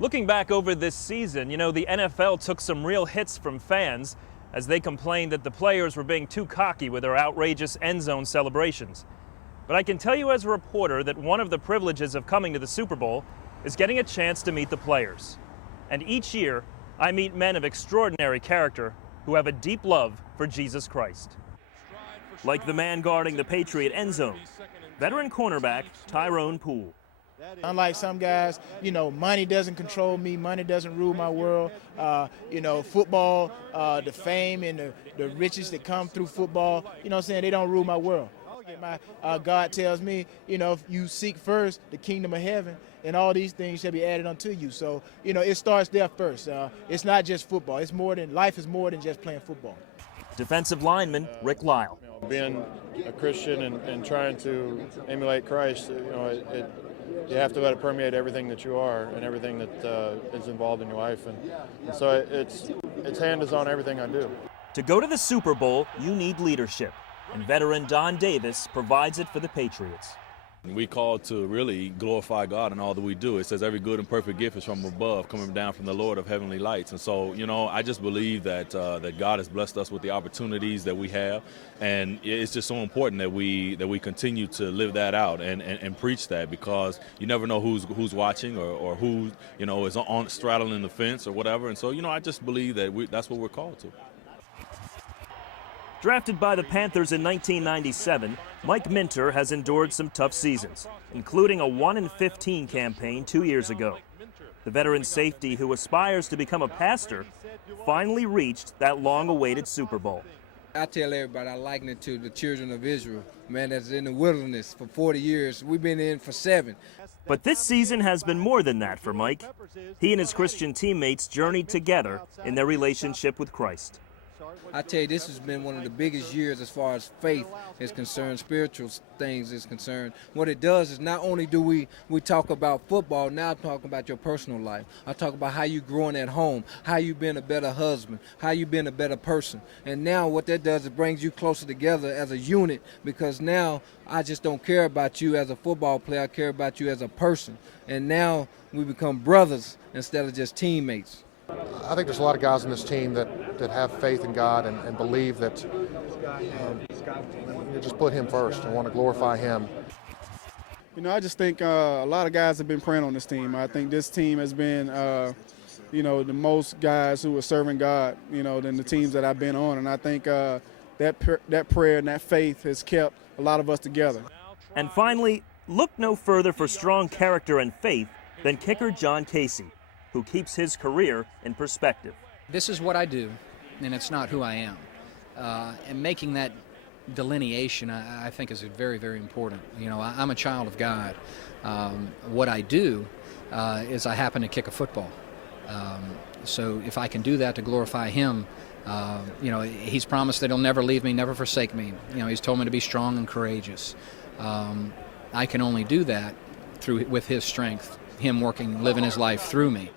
Looking back over this season, the NFL took some real hits from fans as they complained that the players were being too cocky with their outrageous end zone celebrations. But I can tell you as a reporter that one of the privileges of coming to the Super Bowl is getting a chance to meet the players. And each year, I meet men of extraordinary character who have a deep love for Jesus Christ. Like the man guarding the Patriot end zone, veteran cornerback Tyrone Poole. Unlike some guys, money doesn't control me, money doesn't rule my world. Football, the fame and the riches that come through football, they don't rule my world. God tells me, if you seek first the kingdom of heaven, and all these things shall be added unto you. So, it starts there first. It's not just football. Life is more than just playing football. Defensive lineman Rick Lyle. Being a Christian and trying to emulate Christ, you have to let it permeate everything that you are and everything that is involved in your life. And so its hand is on everything I do. To go to the Super Bowl, you need leadership, and veteran Don Davis provides it for the Patriots. We call to really glorify God in all that we do. It says every good and perfect gift is from above, coming down from the Lord of heavenly lights. And so, I just believe that that God has blessed us with the opportunities that we have, and it's just so important that we continue to live that out and preach that, because you never know who's watching or who is on straddling the fence or whatever. And so, I just believe that that's what we're called to. Drafted by the Panthers in 1997, Mike Minter has endured some tough seasons, including a 1-15 campaign 2 years ago. The veteran safety who aspires to become a pastor finally reached that long-awaited Super Bowl. I tell everybody I liken it to the children of Israel, man, that's in the wilderness for 40 years. We've been in for 7. But this season has been more than that for Mike. He and his Christian teammates journeyed together in their relationship with Christ. I tell you, this has been one of the biggest years as far as faith is concerned, spiritual things is concerned. What it does is not only do we talk about football, now I'm talking about your personal life. I talk about how you growing at home, how you been a better husband, how you been a better person. And now what that does, it brings you closer together as a unit, because now I just don't care about you as a football player, I care about you as a person. And now we become brothers instead of just teammates. I think there's a lot of guys on this team that have faith in God and believe that you just put Him first and want to glorify Him. I just think a lot of guys have been praying on this team. I think this team has been, the most guys who are serving God, than the teams that I've been on. And I think that prayer and that faith has kept a lot of us together. And finally, look no further for strong character and faith than kicker John Casey, who keeps his career in perspective. This is what I do, and it's not who I am. And making that delineation, I think, is very, very important. I'm a child of God. What I do is I happen to kick a football. So if I can do that to glorify Him, He's promised that He'll never leave me, never forsake me. He's told me to be strong and courageous. I can only do that with His strength, Him working, living His life through me.